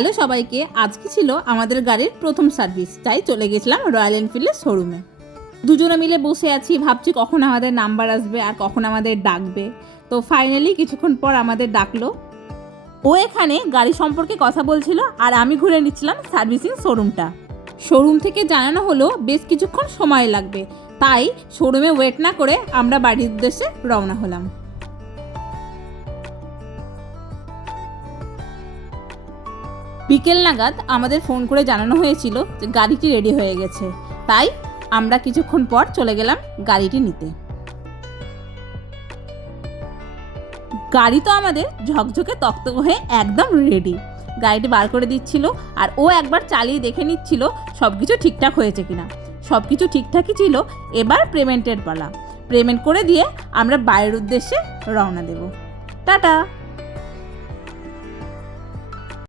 Hello সবাইকে, আজকে ছিল আমাদের গাড়ির প্রথম সার্ভিস, তাই চলে গেছিলাম রয়্যাল এনফিল্ডের শোরুমে। দুজনে মিলে বসে আছি, ভাবছি কখন আমাদের নাম্বার আসবে আর কখন আমাদের ডাকবে। তো ফাইনালি কিছুক্ষণ পর আমাদের ডাকলো। ও এখানে গাড়ি সম্পর্কে কথা বলছিল আর আমি ঘুরে নিচ্ছিলাম সার্ভিসিং শোরুমটা। শোরুম থেকে জানানো হলো বেশ কিছুক্ষণ সময় লাগবে, তাই শোরুমে ওয়েট না করে আমরা বাড়ির উদ্দেশ্যে রওনা হলাম। বিকেল নাগাদ আমাদের ফোন করে জানানো হয়েছিল যে গাড়িটি রেডি হয়ে গেছে, তাই আমরা কিছুক্ষণ পর চলে গেলাম গাড়িটি নিতে। গাড়ি তো আমাদের ঝকঝকে তকতক হয়ে একদম রেডি। গাড়িটি বার করে দিচ্ছিল আর ও একবার চালিয়ে দেখে নিচ্ছিল সব কিছু ঠিকঠাক হয়েছে কিনা। সব কিছু ঠিকঠাকই ছিল। এবার পেমেন্টের পালা। পেমেন্ট করে দিয়ে আমরা বাইরের উদ্দেশ্যে রওনা দেব। টাটা।